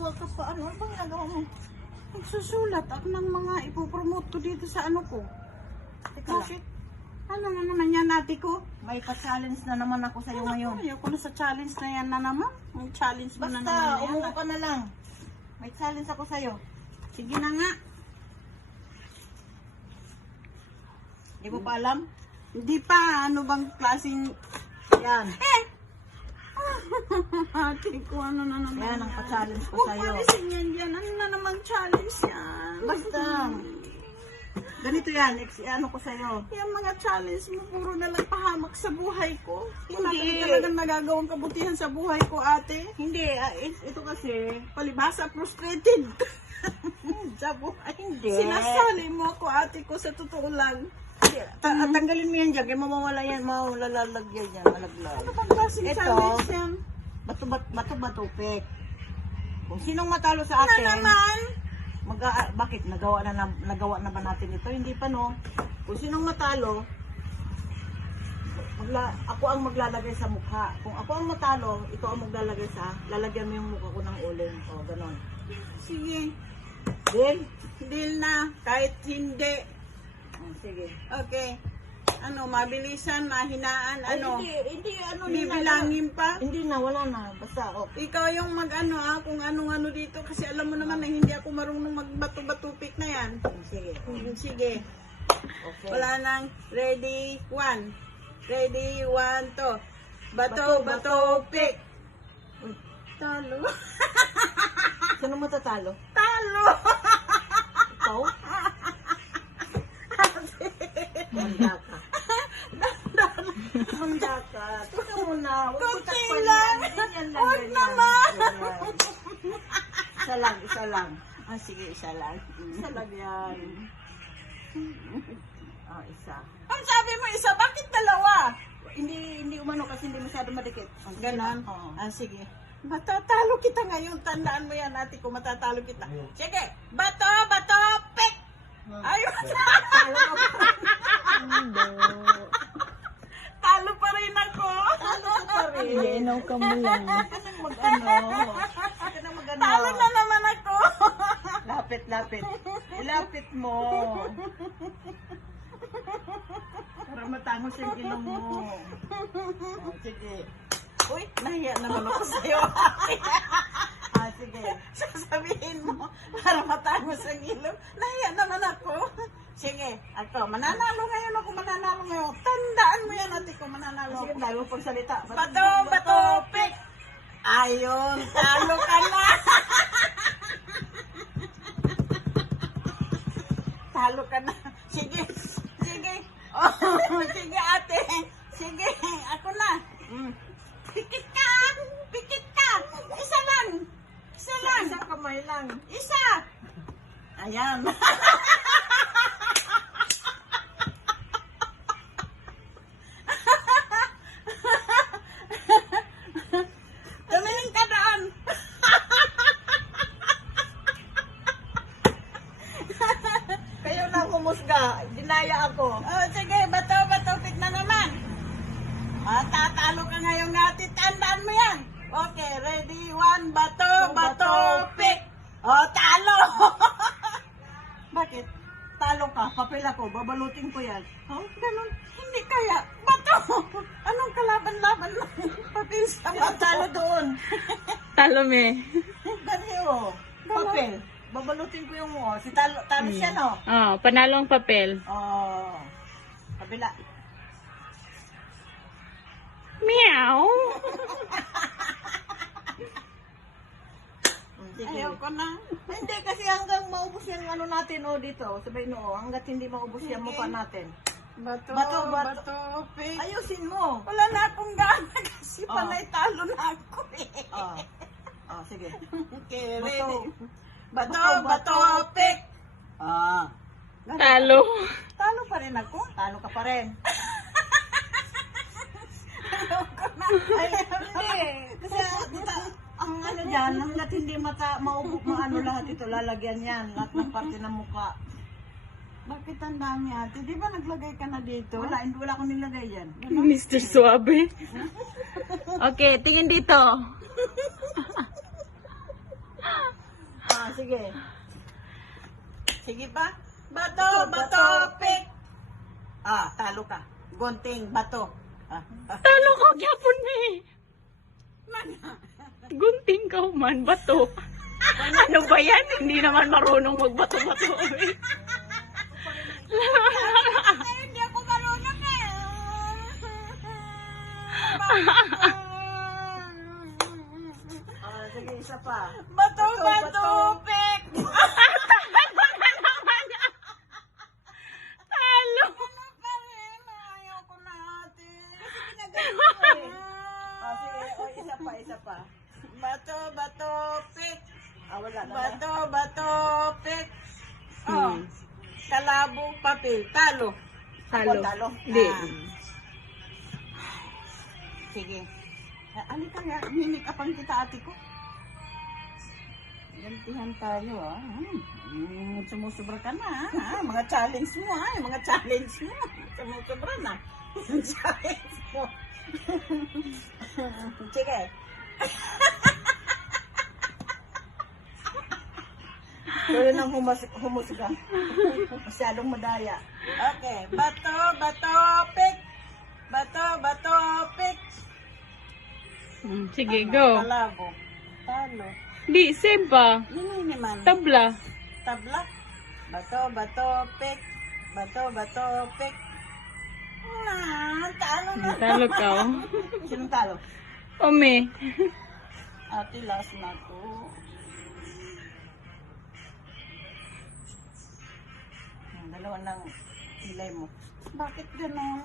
gumagawa ka pa. Ano bang ginagawa mo? Nagsusulat ako ng mga ipopromote ko dito sa ano ko. Teka lang. Bakit? Ano na naman yan, ate ko? May pa-challenge na naman ako sa'yo ngayon. Ayoko na sa challenge na yan na naman. Ang challenge mo na naman Basta, na yan. umuha ka na lang. May challenge ako sa'yo. Sige na nga. Di mo pa alam? Hindi pa. Ano bang klaseng... Yan. Ate ko, ano na naman Yan ang pa-challenge ko Huwag sa'yo. palisin yan dyan. Ano na naman challenge yan? Basta. Ganito yan. Ano ko sa'yo. Yung mga challenge mo, puro na lang pahamak sa buhay ko. Wala Hindi. ka talagang nagagawang kabutihan sa buhay ko, ate. Hindi. Ito kasi. Palibasa, frustrated. sa buhay. Hindi. Sinasali mo ako, ate ko, sa totoo lang. Tanggalin mo yan dyan. Kaya mawawala yan. Mawawala-lalagyan yan. Malaglag. Ano bang klaseng Ito. challenge yan? Bato-batupik. Kung sinong matalo sa Ano atin. naman? Bakit? Nagawa na ba natin ito? Hindi pa, no? Kung sinong matalo, ako ang maglalagay sa mukha. Kung ako ang matalo, ito ang maglalagay sa, lalagyan mo yung mukha ko ng uling. O, ganon. Sige. Deal? Deal na. Kahit hindi. Sige. Okay. Ano, mabilisan, mahinaan, ano? Hindi, ano, Bibilangin pa? Hindi na, wala na. Basta, Ikaw yung mag-ano kung anong-ano dito kasi alam mo naman na hindi ako marunong magbato-batupik na yan. Sige. Sige. Okay. Wala nang ready, one. Ready, one, two. Bato-bato-pick. Uy, Talo. sino matatalo? Talo. Ikaw? Manda ka. Manda ka. Tika mo na. Kunti lang. Huwag naman. Isa lang. Ah, sige, isa lang. Isa lang yan. Ah, isa. Ang sabi mo isa, bakit dalawa? Hindi umano kasi hindi masyado madikit. Ganon? Oo. Sige. Matatalo kita ngayon. Tandaan mo yan, ate ko. Matatalo kita. Sige. Bato, bato, pick. Ayun. Talo ka pa. Talo pa rin ako. Talo ka pa rin. Inaw ka mo lang. Kasi mag-ano. Kasi na mag-ano. Talo na naman ako. Lapit. Ilapit mo. Para matangos yung ilong mo. Oh, sige. Uy, nahiya naman ako sa'yo. Sige. Sasabihin mo, para matangos ang ilong. Nahiya naman ako. Sige, ako, mananalo ngayon ako, mananalo ngayon. Tandaan mo yan, ate ko, mananalo Sige, ako. dahil mo pagsalita. Bato, bato, pick. Ayun, talo ka na. Talo ka na. Sige, sige. Oh, sige, ate. Sige, ako na. Pikit ka. Pikit ka. Isa lang. Isa lang. Isang kamay lang. Isa. Ayan. Tumingin ka doon. Kayo na humusga. Dinaya ako. Oh, sige, bato, bato, pick na naman. Tatalo ka ngayong natin. Tandaan mo yan. Okay, ready? One, bato, bato, pick. Oh, talo. Bakit? Talo ka. Papel ako. Babalutin ko yan. Oh, ganun. Hindi kaya. Bato. Anong kalaban-laban mo? Papel sa bato. Talo doon. Talo me. Dali o. Papel. Babalutin ko yung si talo siya, no? Oh, panalo ang papel. Oh. Kabila. Meow. Sige. Ayoko na. Hindi kasi hanggang maubos yung ano natin dito. Sabay noo. Hanggat hindi maubos yung mukha natin. Bato, Bato, bato, bato. pick. Ayusin mo. Wala na akong gana kasi Oh. panay talo na ako eh. Sige. Okay, Bato. ready? Bato, Bato, bato, bato. pick. Talo. Talo pa rin ako. Talo ka pa rin. Ay, hindi. Kasi ang ano dyan, hanggat hindi maano lahat ito, lalagyan yan. Lahat ng parte ng mukha. Bakit ang dami ate? Di ba naglagay ka na dito? Wala akong nilagay yan. Mr. Suabe. Okay, tingin dito. Sige. Sige ba? Bato, bato, pick. Talo ka. Gunting, bato. Talo ka gyapon me. Gunting ka man, bato. Ano ba yan? Hindi naman marunong magbato-bato. Eh. Ay, hindi ako marunong eh. Sige, isa pa. Bato, bato, pick. Talo. Ano pa rin? Ayoko na ate. Sige, isa pa. Bato, bato, pick. Wala na. Bato, bato, pick. Hmm. Kalabong papel. Talo. Talo. Talo. Hindi. Sige. Ano ka nga? Hinig ka pang kita ate ko. Gantihan tayo sumusubra ka na mga challenge mo mga challenge mo. Sumusubra na. Challenge mo. Sige. Tuloy ng humusga. Masyadong madaya. Okay. Bato, bato, pick. Bato, bato, pick. Sige, go. Kalabo. Talo. Di, same pa. Yun naman. Tabla. Tabla. Bato, bato, pick. Bato, bato, pick. Talo na. Talo ka. Oh. Sinong talo? Ome. Ate, last na to. Dalawa ng ilay mo. Bakit gano'n?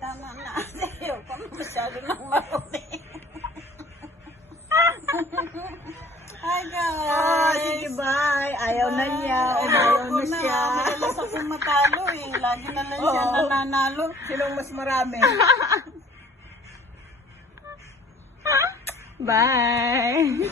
Tama na. Ayaw ko masyado ng marumi. Hi guys! Sige, bye. Ayaw na niya. Ayaw Ayaw ko na na. siya. Madalas akong matalo eh. Lagi na lang siya Oo. nananalo. Sinong mas marami? Bye.